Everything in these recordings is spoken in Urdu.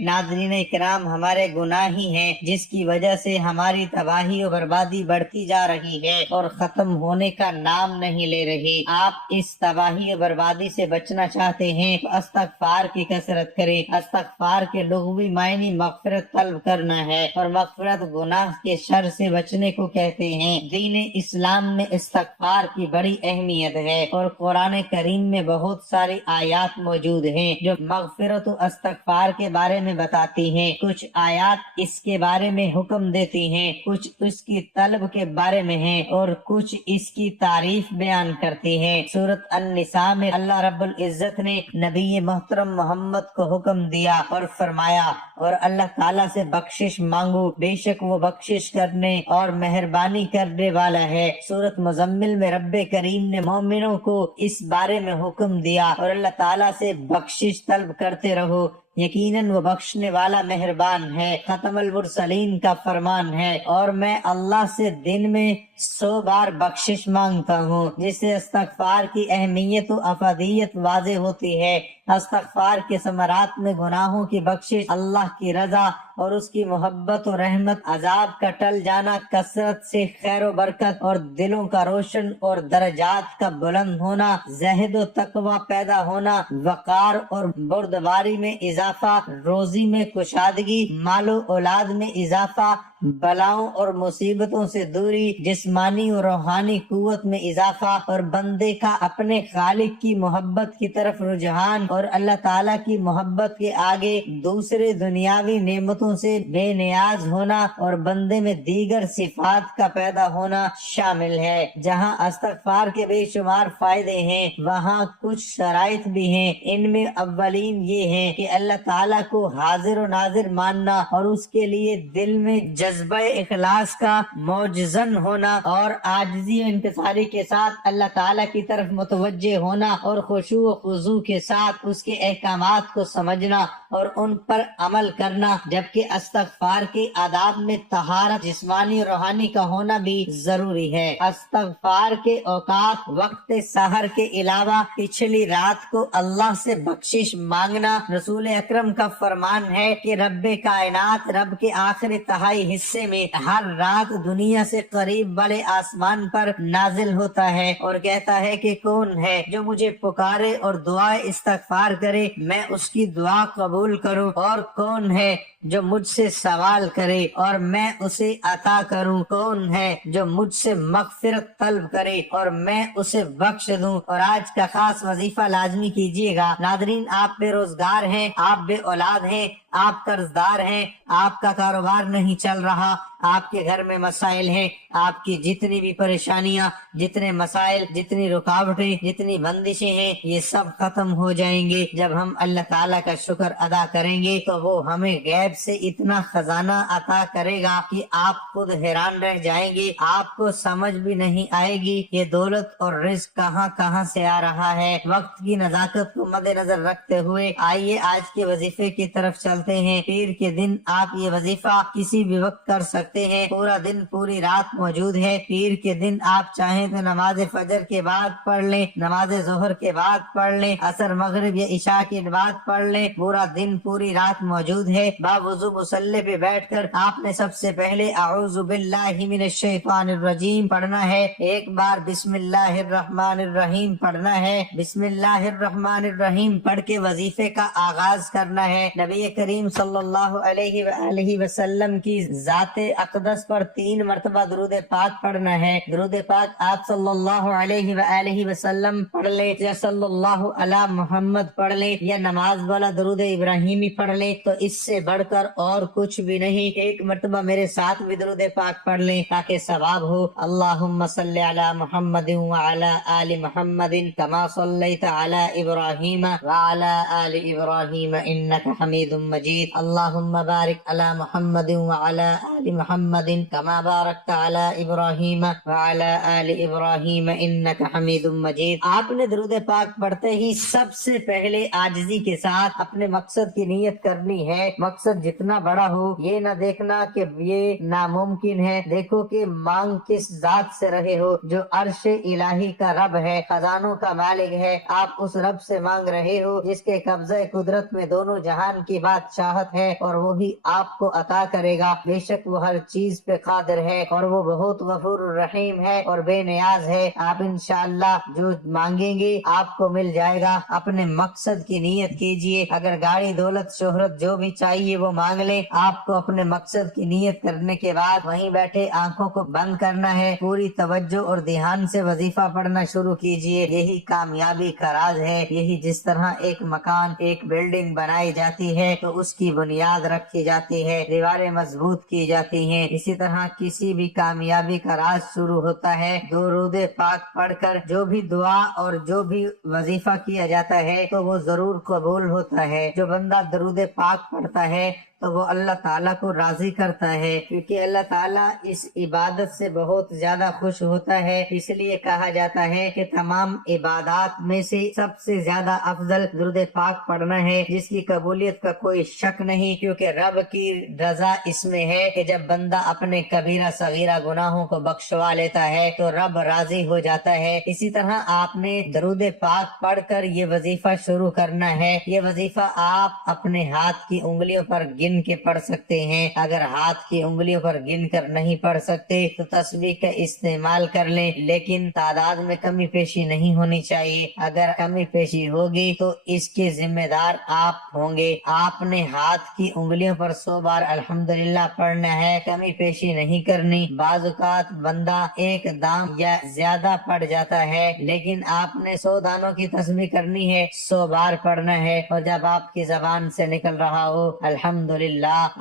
ناظرین اکرام، ہمارے گناہ ہی ہیں جس کی وجہ سے ہماری تباہی و بربادی بڑھتی جا رہی ہے اور ختم ہونے کا نام نہیں لے رہی۔ آپ اس تباہی و بربادی سے بچنا چاہتے ہیں تو استغفار کی کثرت کریں۔ استغفار کے لغوی معنی مغفرت طلب کرنا ہے، اور مغفرت گناہ کے شر سے بچنے کو کہتے ہیں۔ دین اسلام میں استغفار کی بڑی اہمیت ہے، اور قرآن کریم میں بہت ساری آیات موجود ہیں جو مغفرت و استغفار کے بارے میں بتاتی ہیں۔ کچھ آیات اس کے بارے میں حکم دیتی ہیں، کچھ اس کی طلب کے بارے میں ہیں، اور کچھ اس کی تعریف بیان کرتی ہیں۔ سورۃ النساء میں اللہ رب العزت نے نبی محترم محمد کو حکم دیا اور فرمایا، اور اللہ تعالیٰ سے بخشش مانگو، بے شک وہ بخشش کرنے اور مہربانی کرنے والا ہے۔ سورۃ مزمل میں رب کریم نے مومنوں کو اس بارے میں حکم دیا، اور اللہ تعالیٰ سے بخشش طلب کرتے رہو، یقیناً وہ بخشنے والا مہربان ہے۔ ختم المرسلین کا فرمان ہے، اور میں اللہ سے دن میں 100 بار بخشش مانگتا ہوں، جس سے استغفار کی اہمیت و افادیت واضح ہوتی ہے۔ استغفار کے ثمرات میں گناہوں کی بخشش، اللہ کی رضا اور اس کی محبت و رحمت، عذاب کا ٹل جانا، کثرت سے خیر و برکت اور دلوں کا روشن اور درجات کا بلند ہونا، زہد و تقوی پیدا ہونا، وقار اور بردباری میں اضافہ، روزی میں کشادگی، مال و اولاد میں اضافہ، بلاؤں اور مصیبتوں سے دوری، جسمانی اور روحانی قوت میں اضافہ، اور بندے کا اپنے خالق کی محبت کی طرف رجحان، اور اللہ تعالیٰ کی محبت کے آگے دوسرے دنیاوی نعمتوں سے بے نیاز ہونا، اور بندے میں دیگر صفات کا پیدا ہونا شامل ہے۔ جہاں استغفار کے بے شمار فائدے ہیں، وہاں کچھ شرائط بھی ہیں۔ ان میں اولین یہ ہے کہ اللہ تعالیٰ کو حاضر و ناظر ماننا، اور اس کے لیے دل میں جذبہ اخلاص کا موجزن ہونا، اور عاجزی و انکساری کے ساتھ اللہ تعالیٰ کی طرف متوجہ ہونا، اور خشوع و خضوع کے ساتھ اس کے احکامات کو سمجھنا اور ان پر عمل کرنا۔ جبکہ استغفار کے آداب میں طہارت جسمانی اور روحانی کا ہونا بھی ضروری ہے۔ استغفار کے اوقات، وقت سحر کے علاوہ پچھلی رات کو اللہ سے بخشش مانگنا۔ رسول اکرم کا فرمان ہے کہ رب کائنات رب کے آخری تہائی حصے میں ہر رات دنیا سے قریب والے آسمان پر نازل ہوتا ہے اور کہتا ہے کہ کون ہے جو مجھے پکارے اور دعائے استغفار کرے، میں اس کی دعا قبول کروں، اور کون ہے جو مجھ سے سوال کرے اور میں اسے عطا کروں، کون ہے جو مجھ سے مغفرت طلب کرے اور میں اسے بخش دوں۔ اور آج کا خاص وظیفہ لازمی کیجیے گا۔ ناظرین، آپ بے روزگار ہیں، آپ بے اولاد ہیں، آپ قرض دار ہیں، آپ کا کاروبار نہیں چل رہا، آپ کے گھر میں مسائل ہیں، آپ کی جتنی بھی پریشانیاں، جتنے مسائل، جتنی رکاوٹیں، جتنی بندشیں ہیں، یہ سب ختم ہو جائیں گے جب ہم اللہ تعالیٰ کا شکر ادا کریں گے۔ تو وہ ہمیں غیب سے اتنا خزانہ عطا کرے گا کہ آپ خود حیران رہ جائیں گے، آپ کو سمجھ بھی نہیں آئے گی یہ دولت اور رزق کہاں کہاں سے آ رہا ہے۔ وقت کی نزاکت کو مد نظر رکھتے ہوئے آئیے آج کے وظیفے کی طرف چلتے ہیں۔ پیر کے دن آپ یہ وظیفہ کسی بھی وقت کر سکتے ہیں، پورا دن پوری رات موجود ہے۔ پیر کے دن آپ چاہیں تو نماز فجر کے بعد پڑھ لیں، نماز ظہر کے بعد پڑھ لیں، عصر مغرب یا عشاء کے بعد پڑھ لیں، پورا دن پوری رات موجود ہے۔ باوضو مصلی پہ بیٹھ کر آپ نے سب سے پہلے اعوذ باللہ من الشیطان الرجیم پڑھنا ہے، ایک بار بسم اللہ الرحمن الرحیم پڑھنا ہے۔ بسم اللہ الرحمن الرحیم پڑھ کے وظیفے کا آغاز کرنا ہے۔ نبی کریم صلی اللہ علیہ وآلہ وسلم کی ذات اقدس پر 3 مرتبہ درود پاک پڑھنا ہے۔ درود پاک آپ صلی اللہ علیہ وآلہ وسلم پڑھ لیں یا صلی اللہ علی محمد پڑھ لیں یا نماز والا درود ابراہیمی پڑھ لیں، تو اس سے بڑھ کر اور کچھ بھی نہیں۔ ایک مرتبہ میرے ساتھ بھی درود پاک پڑھ لیں تاکہ ثواب ہو۔ اللہم صلی علی محمد وعلی آل محمد کما صلیت علی ابراہیم وعلی آل ابراہیم انک حمید مجید۔ اللہم بارک علی محمد وعلی آل محمد محمد كما باركت على إبراهيم وعلى آل إبراهيم إنك حميد مجيد۔ آپ نے درود پاک پڑھتے ہی سب سے پہلے عاجزی کے ساتھ اپنے مقصد کی نیت کرنی ہے۔ مقصد جتنا بڑا ہو یہ نہ دیکھنا کہ یہ ناممکن ہے، دیکھو کہ مانگ کس ذات سے رہے ہو جو عرش الہی کا رب ہے، خزانوں کا مالک ہے۔ آپ اس رب سے مانگ رہے ہو جس کے قبضہ قدرت میں دونوں جہان کی بادشاہت ہے، اور وہی آپ کو عطا کرے گا۔ بے شک وہ ہر چیز پہ قادر ہے اور وہ بہت غفور الرحیم ہے اور بے نیاز ہے۔ آپ انشاءاللہ جو مانگیں گے آپ کو مل جائے گا۔ اپنے مقصد کی نیت کیجئے۔ اگر گاڑی دولت شہرت جو بھی چاہیے وہ مانگ لیں، آپ کو اپنے مقصد کی نیت کرنے کے بعد وہیں بیٹھے آنکھوں کو بند کرنا ہے، پوری توجہ اور دھیان سے وظیفہ پڑھنا شروع کیجئے۔ یہی کامیابی کا راز ہے۔ یہی جس طرح ایک مکان ایک بلڈنگ بنائی جاتی ہے تو اس کی بنیاد رکھی جاتی ہے، دیواریں مضبوط کی جاتی ہیں، اسی طرح کسی بھی کامیابی کا راز شروع ہوتا ہے درود پاک پڑھ کر۔ جو بھی دعا اور جو بھی وظیفہ کیا جاتا ہے تو وہ ضرور قبول ہوتا ہے۔ جو بندہ درود پاک پڑھتا ہے تو وہ اللہ تعالیٰ کو راضی کرتا ہے، کیونکہ اللہ تعالیٰ اس عبادت سے بہت زیادہ خوش ہوتا ہے۔ اس لیے کہا جاتا ہے کہ تمام عبادات میں سے سب سے زیادہ افضل درود پاک پڑھنا ہے، جس کی قبولیت کا کوئی شک نہیں، کیونکہ رب کی رضا اس میں ہے کہ جب بندہ اپنے کبیرہ صغیرہ گناہوں کو بخشوا لیتا ہے تو رب راضی ہو جاتا ہے۔ اسی طرح آپ نے درود پاک پڑھ کر یہ وظیفہ شروع کرنا ہے۔ یہ وظیفہ آپ اپنے ہاتھ کی انگلیوں پر گن کے پڑھ سکتے ہیں۔ اگر ہاتھ کی انگلیوں پر گن کر نہیں پڑھ سکتے تو تسبیح کا استعمال کر لیں، لیکن تعداد میں کمی پیشی نہیں ہونی چاہیے۔ اگر کمی پیشی ہوگی تو اس کے ذمہ دار آپ ہوں گے۔ آپ نے ہاتھ کی انگلیوں پر 100 بار الحمدللہ پڑھنا ہے، کمی پیشی نہیں کرنی۔ بعض اوقات بندہ ایک دام یا زیادہ پڑھ جاتا ہے، لیکن آپ نے 100 دانوں کی تسبیح کرنی ہے، 100 بار پڑھنا ہے، اور جب آپ کی زبان سے نکل رہا ہو الحمدللہ،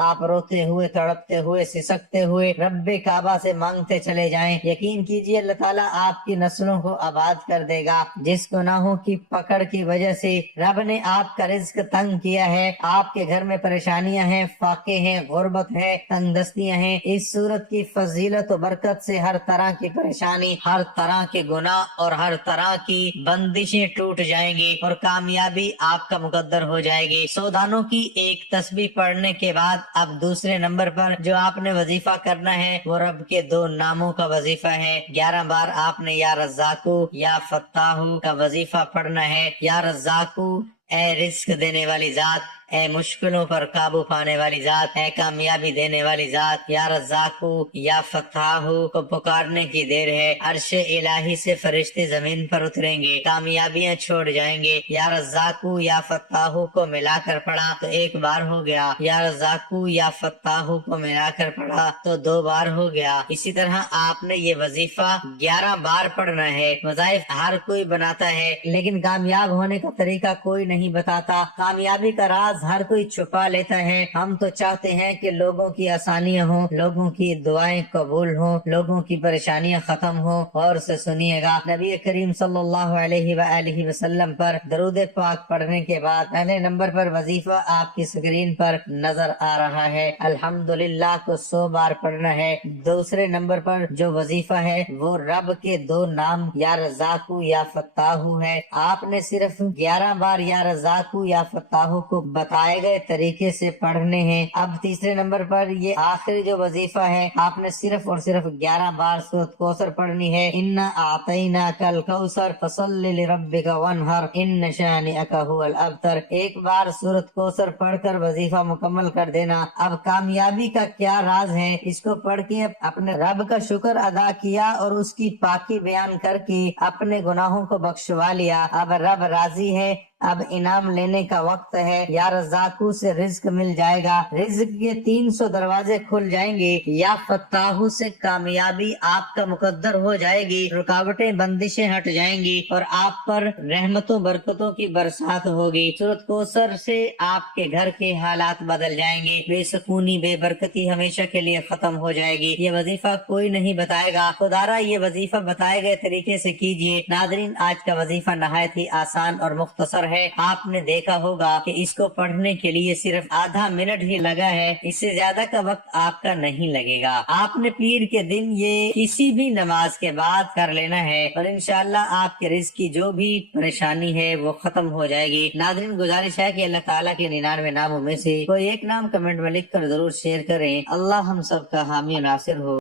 آپ روتے ہوئے تڑپتے ہوئے سسکتے ہوئے رب کعبہ سے مانگتے چلے جائیں۔ یقین کیجئے اللہ تعالیٰ آپ کی نسلوں کو آباد کر دے گا۔ جس گناہوں کی پکڑ کی وجہ سے رب نے آپ کا رزق تنگ کیا ہے، آپ کے گھر میں پریشانیاں ہیں، فاقے ہیں، غربت ہے، تنگ دستیاں ہیں، اس صورت کی فضیلت و برکت سے ہر طرح کی پریشانی، ہر طرح کے گناہ اور ہر طرح کی بندشیں ٹوٹ جائیں گی اور کامیابی آپ کا مقدر ہو جائے گی۔ 100 دانوں کی ایک تسبیح پڑھنے کے بعد اب دوسرے نمبر پر جو آپ نے وظیفہ کرنا ہے وہ رب کے 2 ناموں کا وظیفہ ہے۔ 11 بار آپ نے یا رزاقو یا فتاحو کا وظیفہ پڑھنا ہے۔ یا رزاقو اے رزق دینے والی ذات، اے مشکلوں پر قابو پانے والی ذات، اے کامیابی دینے والی ذات، یا رزاقو یا فتاحو کو پکارنے کی دیر ہے۔ عرش الہی سے فرشتے زمین پر اتریں گے، کامیابیاں چھوڑ جائیں گے۔ یا رزاقو یا فتاحو کو ملا کر پڑھا تو 1 بار ہو گیا، یا رزاقو یا فتاحو کو ملا کر پڑھا تو 2 بار ہو گیا۔ اسی طرح آپ نے یہ وظیفہ 11 بار پڑھنا ہے۔ وظائف ہر کوئی بناتا ہے لیکن کامیاب ہونے کا طریقہ کوئی نہیں بتاتا۔ کامیابی کا راز ہر کوئی چھپا لیتا ہے۔ ہم تو چاہتے ہیں کہ لوگوں کی آسانیاں ہوں، لوگوں کی دعائیں قبول ہوں، لوگوں کی پریشانیاں ختم ہوں۔ غور سے سنیے گا، نبی کریم صلی اللہ علیہ وآلہ وسلم پر درود پاک پڑھنے کے بعد پہلے نمبر پر وظیفہ آپ کی اسکرین پر نظر آ رہا ہے، الحمدللہ کو 100 بار پڑھنا ہے۔ دوسرے نمبر پر جو وظیفہ ہے وہ رب کے 2 نام یا رزاقو یا فتاحو ہے۔ آپ نے صرف 11 بار یا رزاقو یا فتاحو کو بتائے گئے طریقے سے پڑھنے ہیں۔ اب تیسرے نمبر پر یہ آخری جو وظیفہ ہے آپ نے صرف اور صرف 11 بار سورۃ کوثر پڑھنی ہے۔ انا اعطیناک الکوثر فصلی لربک وانحر ان شانئک ھو الابتر۔ 1 بار سورۃ کوثر پڑھ کر وظیفہ مکمل کر دینا۔ اب کامیابی کا کیا راز ہے؟ اس کو پڑھ کے اپنے رب کا شکر ادا کیا اور اس کی پاکی بیان کر کے اپنے گناہوں کو بخشوا لیا۔ اب رب راضی ہے، اب انعام لینے کا وقت ہے۔ یا رزاقو سے رزق مل جائے گا، رزق کے 300 دروازے کھل جائیں گے۔ یا فتاحو سے کامیابی آپ کا مقدر ہو جائے گی، رکاوٹیں بندشیں ہٹ جائیں گی اور آپ پر رحمتوں برکتوں کی برسات ہوگی۔ سورۃ کوثر سے آپ کے گھر کے حالات بدل جائیں گے، بے سکونی بے برکتی ہمیشہ کے لیے ختم ہو جائے گی۔ یہ وظیفہ کوئی نہیں بتائے گا، خدارا یہ وظیفہ بتائے گئے طریقے سے کیجئے۔ ناظرین، آج کا وظیفہ نہایت ہی آسان اور مختصر ہے. آپ نے دیکھا ہوگا کہ اس کو پڑھنے کے لیے صرف آدھا منٹ ہی لگا ہے, اس سے زیادہ کا وقت آپ کا نہیں لگے گا. آپ نے پیر کے دن یہ کسی بھی نماز کے بعد کر لینا ہے اور انشاءاللہ آپ کے رزق کی جو بھی پریشانی ہے وہ ختم ہو جائے گی. ناظرین گزارش ہے کہ اللہ تعالیٰ کے 99 ناموں میں سے کوئی ایک نام کمنٹ میں لکھ کر ضرور شیئر کریں. اللہ ہم سب کا حامی و ناصر ہو.